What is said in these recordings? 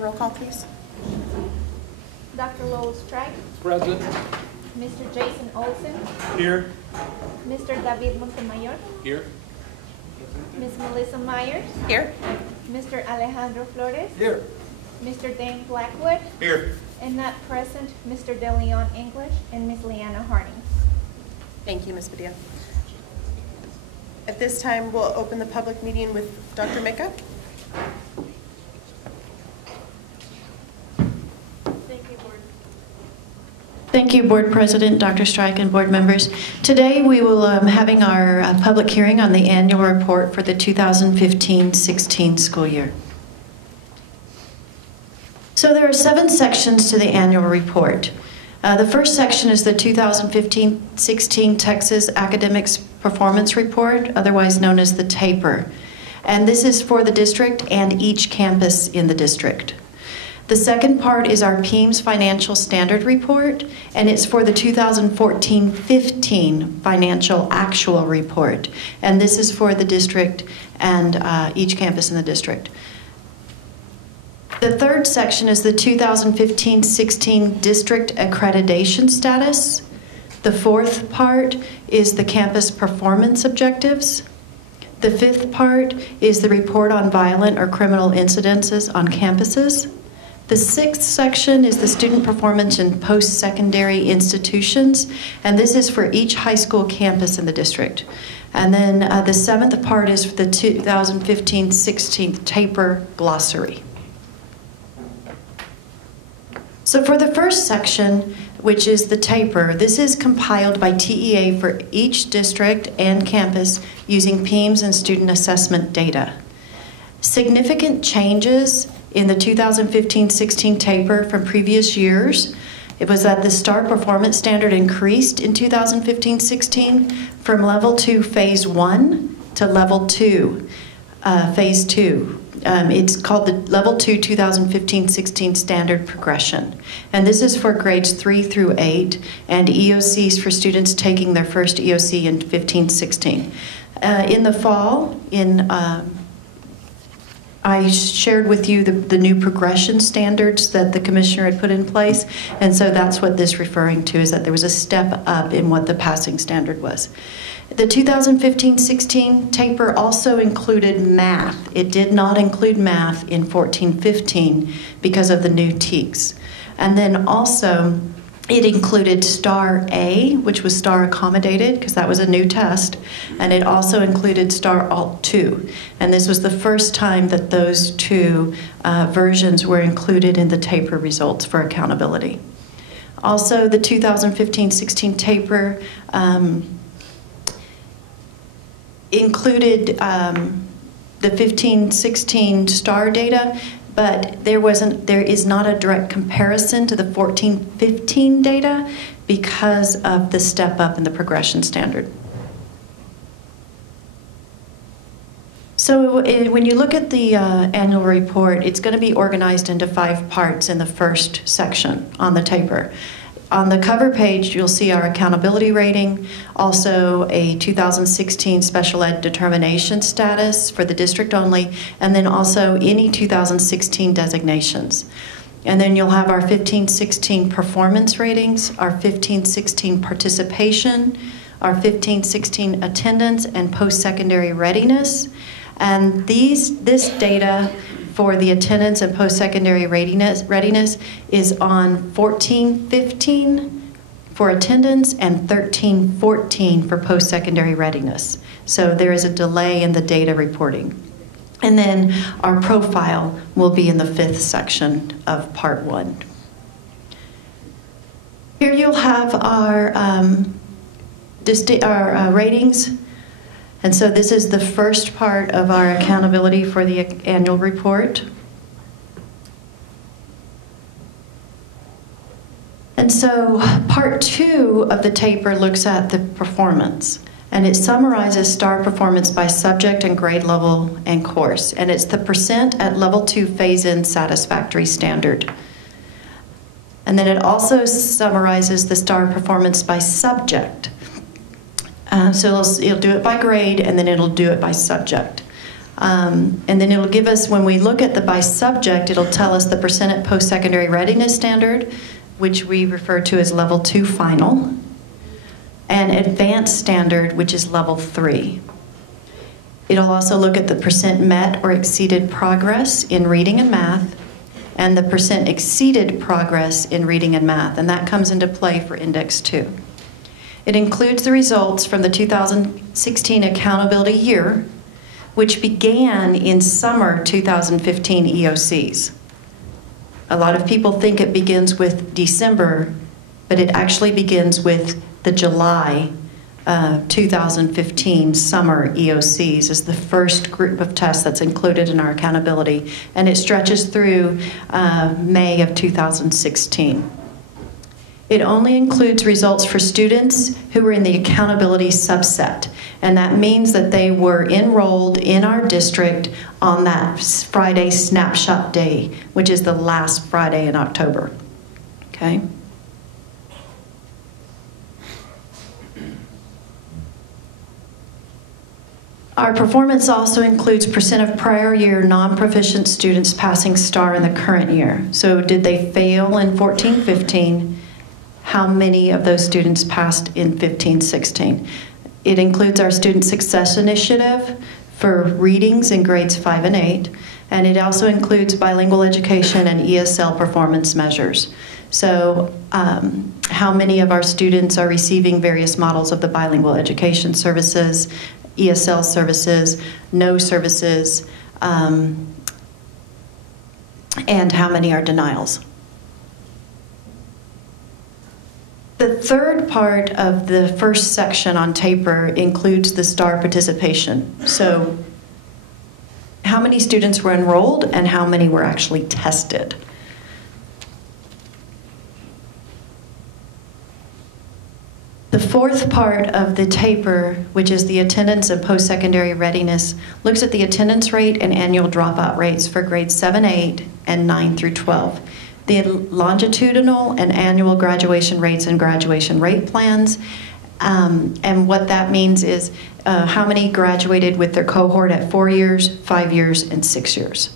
Roll call, please. Dr. Lowell Strike. Present. Mr. Jason Olson. Here. Mr. David Montemayor. Here. Ms. Melissa Myers. Here. Mr. Alejandro Flores. Here. Mr. Dane Blackwood. Here. And not present, Mr. DeLeon English and Ms. Leanna Harding. Thank you, Ms. Padilla. At this time, we'll open the public meeting with Dr. Mika. Thank you, Board President, Dr. Strike, and board members. Today we will having our public hearing on the annual report for the 2015-16 school year. So there are 7 sections to the annual report. The first section is the 2015-16 Texas Academics Performance Report, otherwise known as the TAPR. And this is for the district and each campus in the district. The second part is our PEAMS Financial Standard Report, and it's for the 2014-15 Financial Actual Report. And this is for the district and each campus in the district. The third section is the 2015-16 District Accreditation Status. The fourth part is the Campus Performance Objectives. The fifth part is the Report on Violent or Criminal Incidences on Campuses. The sixth section is the student performance in post-secondary institutions, and this is for each high school campus in the district. And then the seventh part is for the 2015-16 TAPR glossary. So for the first section, which is the TAPR, this is compiled by TEA for each district and campus using PEAMS and student assessment data. Significant changes in the 2015-16 TAPR from previous years, it was that the STAR performance standard increased in 2015-16 from level 2 phase 1 to level 2 phase 2. It's called the level 2 2015-16 standard progression. And this is for grades 3 through 8 and EOCs for students taking their first EOC in 15-16. In the fall, I shared with you the new progression standards that the commissioner had put in place, and so that's what this is referring to, is that there was a step up in what the passing standard was. The 2015-16 TAPR also included math. It did not include math in 14-15 because of the new TEKS. And then also, it included STAR A, which was STAR accommodated, because that was a new test, and it also included STAR Alt 2. And this was the first time that those two versions were included in the TAPR results for accountability. Also, the 2015-16 TAPR included the 15-16 STAR data, but there is not a direct comparison to the 14-15 data because of the step up in the progression standard. So when you look at the annual report, it's going to be organized into 5 parts in the first section on the TAPR. On the cover page, you'll see our accountability rating, also a 2016 special ed determination status for the district only, and then also any 2016 designations. And then you'll have our 15-16 performance ratings, our 15-16 participation, our 15-16 attendance and post-secondary readiness. And this data for the attendance and post-secondary readiness is on 14-15 for attendance and 13-14 for post-secondary readiness. So there is a delay in the data reporting. And then our profile will be in the 5th section of part 1. Here you'll have our ratings. And so this is the first part of our accountability for the annual report. And so part 2 of the TAPR looks at the performance, and it summarizes STAR performance by subject and grade level and course. And it's the percent at level 2 phase-in satisfactory standard. And then it also summarizes the STAR performance by subject. So it'll do it by grade, and then it'll do it by subject. And then it'll give us, when we look at the by subject, it'll tell us the percent at post-secondary readiness standard, which we refer to as level 2 final, and advanced standard, which is level 3. It'll also look at the percent met or exceeded progress in reading and math, and the percent exceeded progress in reading and math, and that comes into play for Index 2. It includes the results from the 2016 accountability year, which began in summer 2015 EOCs. A lot of people think it begins with December, but it actually begins with the July 2015 summer EOCs is the first group of tests that's included in our accountability, and it stretches through May of 2016. It only includes results for students who were in the accountability subset, and that means that they were enrolled in our district on that Friday snapshot day, which is the last Friday in October. Okay? Our performance also includes percent of prior year non-proficient students passing STAR in the current year. So did they fail in 14-15? How many of those students passed in 15-16? It includes our Student Success Initiative for readings in grades 5 and 8, and it also includes bilingual education and ESL performance measures. So how many of our students are receiving various models of the bilingual education services, ESL services, no services, and how many are denials. The third part of the first section on TAPR includes the STAR participation. So how many students were enrolled and how many were actually tested. The fourth part of the TAPR, which is the attendance and post-secondary readiness, looks at the attendance rate and annual dropout rates for grades 7, 8, and 9 through 12. The longitudinal and annual graduation rates and graduation rate plans. And what that means is how many graduated with their cohort at 4 years, 5 years, and 6 years.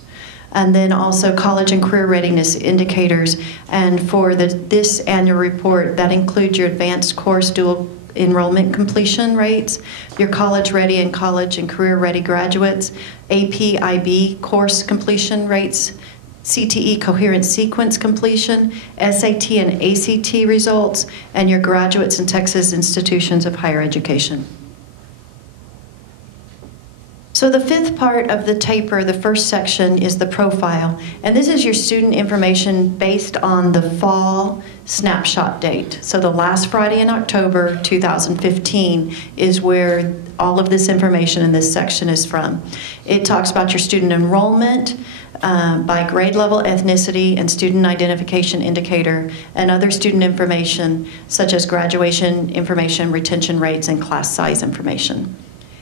And then also college and career readiness indicators. And for this annual report, that includes your advanced course dual enrollment completion rates, your college ready and college and career ready graduates, AP IB course completion rates, CTE coherent sequence completion, SAT and ACT results, and your graduates in Texas institutions of higher education. So the fifth part of the TAPR, the first section, is the profile. And this is your student information based on the fall snapshot date. So the last Friday in October 2015 is where all of this information in this section is from. It talks about your student enrollment by grade level, ethnicity, and student identification indicator, and other student information such as graduation information, retention rates, and class size information.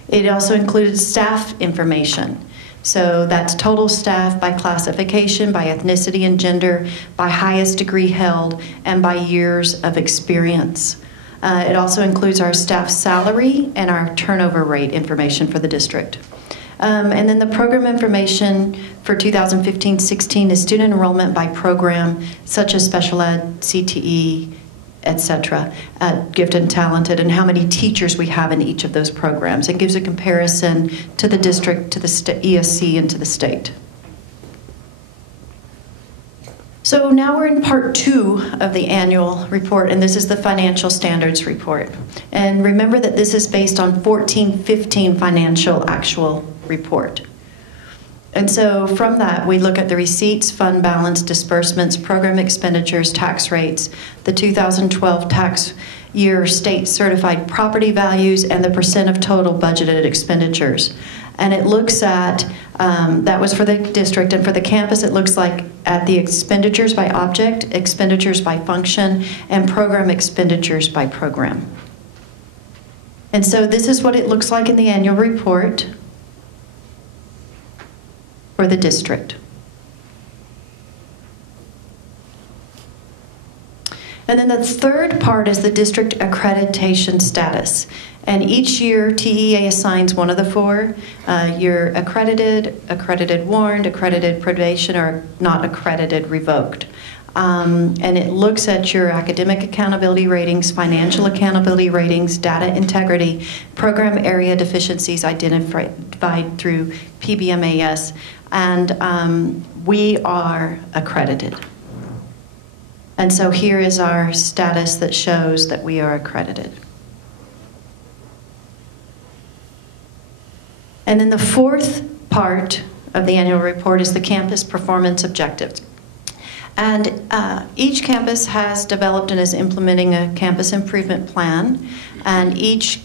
It also includes staff information. So that's total staff by classification, by ethnicity and gender, by highest degree held, and by years of experience. It also includes our staff salary and our turnover rate information for the district. And then the program information for 2015-16 is student enrollment by program, such as special ed, CTE, etc., gifted and talented, and how many teachers we have in each of those programs. It gives a comparison to the district, to the ESC, and to the state. So now we're in part 2 of the annual report, and this is the financial standards report. And remember that this is based on 14-15 financial actual report. And so from that, we look at the receipts, fund balance, disbursements, program expenditures, tax rates, the 2012 tax year state certified property values, and the percent of total budgeted expenditures. And it looks at, that was for the district, and for the campus it looks like at the expenditures by object, expenditures by function, and program expenditures by program. And so this is what it looks like in the annual report for the district. And then the third part is the district accreditation status. And each year, TEA assigns one of the four. You're accredited, accredited warned, accredited probation, or not accredited revoked. And it looks at your academic accountability ratings, financial accountability ratings, data integrity, program area deficiencies identified through PBMAS. And we are accredited. And so here is our status that shows that we are accredited. And then the fourth part of the annual report is the campus performance objectives. And each campus has developed and is implementing a campus improvement plan. And each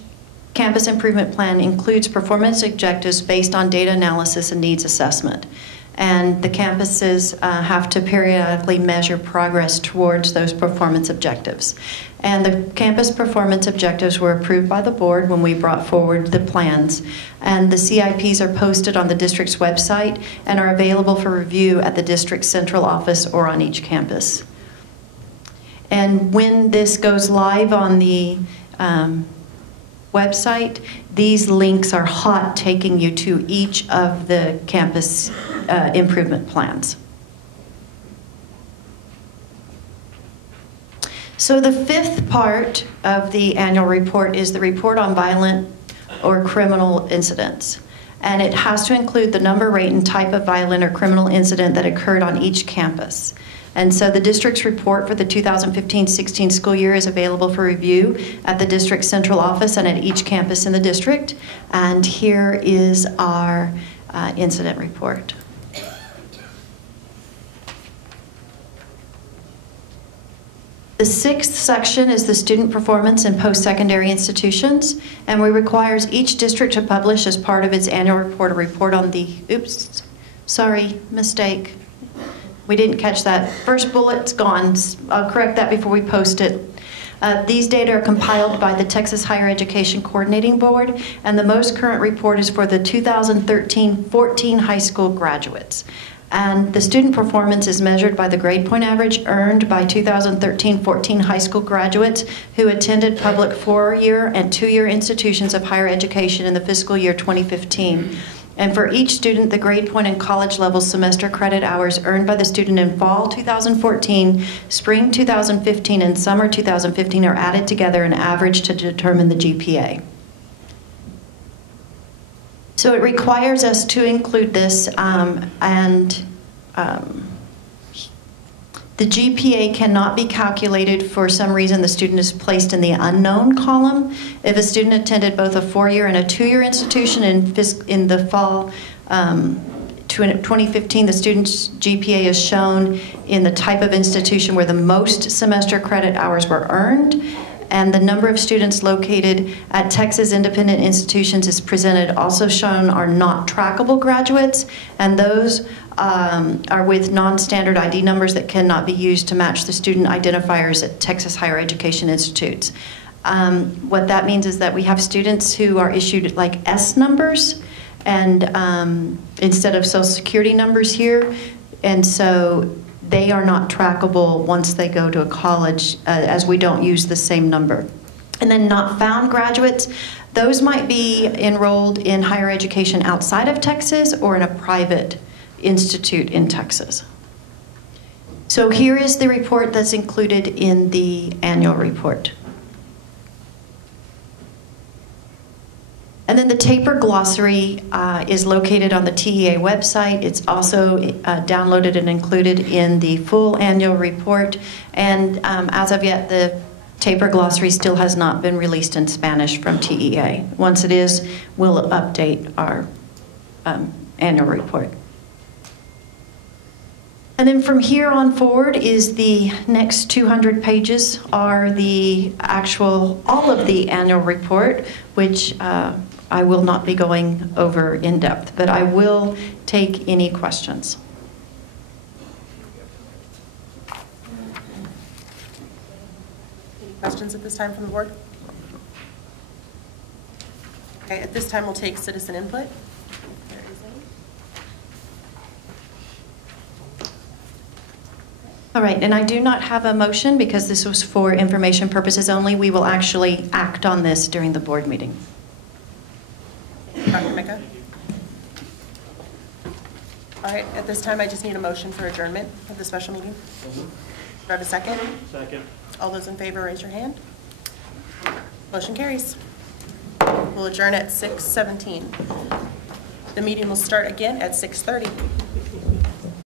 campus improvement plan includes performance objectives based on data analysis and needs assessment. And the campuses have to periodically measure progress towards those performance objectives. And the campus performance objectives were approved by the board when we brought forward the plans. And the CIPs are posted on the district's website and are available for review at the district's central office or on each campus. And when this goes live on the website, these links are hot, taking you to each of the campus improvement plans. So the fifth part of the annual report is the report on violent or criminal incidents. And it has to include the number, rate, and type of violent or criminal incident that occurred on each campus. And so the district's report for the 2015-16 school year is available for review at the district's central office and at each campus in the district. And here is our incident report. The sixth section is the student performance in post-secondary institutions, and we requires each district to publish as part of its annual report a report on the, oops, sorry, mistake. We didn't catch that. First bullet's gone. I'll correct that before we post it. These data are compiled by the Texas Higher Education Coordinating Board, and the most current report is for the 2013-14 high school graduates. And the student performance is measured by the grade point average earned by 2013-14 high school graduates who attended public 4-year and 2-year institutions of higher education in the fiscal year 2015. And for each student, the grade point and college level semester credit hours earned by the student in fall 2014, spring 2015, and summer 2015 are added together and averaged to determine the GPA. So it requires us to include this, the GPA cannot be calculated for some reason the student is placed in the unknown column. If a student attended both a 4-year and a 2-year institution in the fall 2015, the student's GPA is shown in the type of institution where the most semester credit hours were earned, and the number of students located at Texas independent institutions is presented. Also shown are not trackable graduates, and those are with non-standard ID numbers that cannot be used to match the student identifiers at Texas higher education institutes. What that means is that we have students who are issued like S numbers and instead of social security numbers here, and so they are not trackable once they go to a college, as we don't use the same number. And then not found graduates, those might be enrolled in higher education outside of Texas or in a private institute in Texas. So here is the report that's included in the annual report. And then the TAPR glossary is located on the TEA website. It's also downloaded and included in the full annual report. And as of yet, the TAPR glossary still has not been released in Spanish from TEA. Once it is, we'll update our annual report. And then from here on forward is the next 200 pages are the actual, all of the annual report, which I will not be going over in depth, but I will take any questions. Any questions at this time from the board? Okay, at this time we'll take citizen input. There is any. All right, and I do not have a motion because this was for information purposes only. We will actually act on this during the board meeting. Dr. Mika? All right, at this time, I just need a motion for adjournment of the special meeting. Do I have a second? Second. All those in favor, raise your hand. Motion carries. We'll adjourn at 6:17. The meeting will start again at 6:30.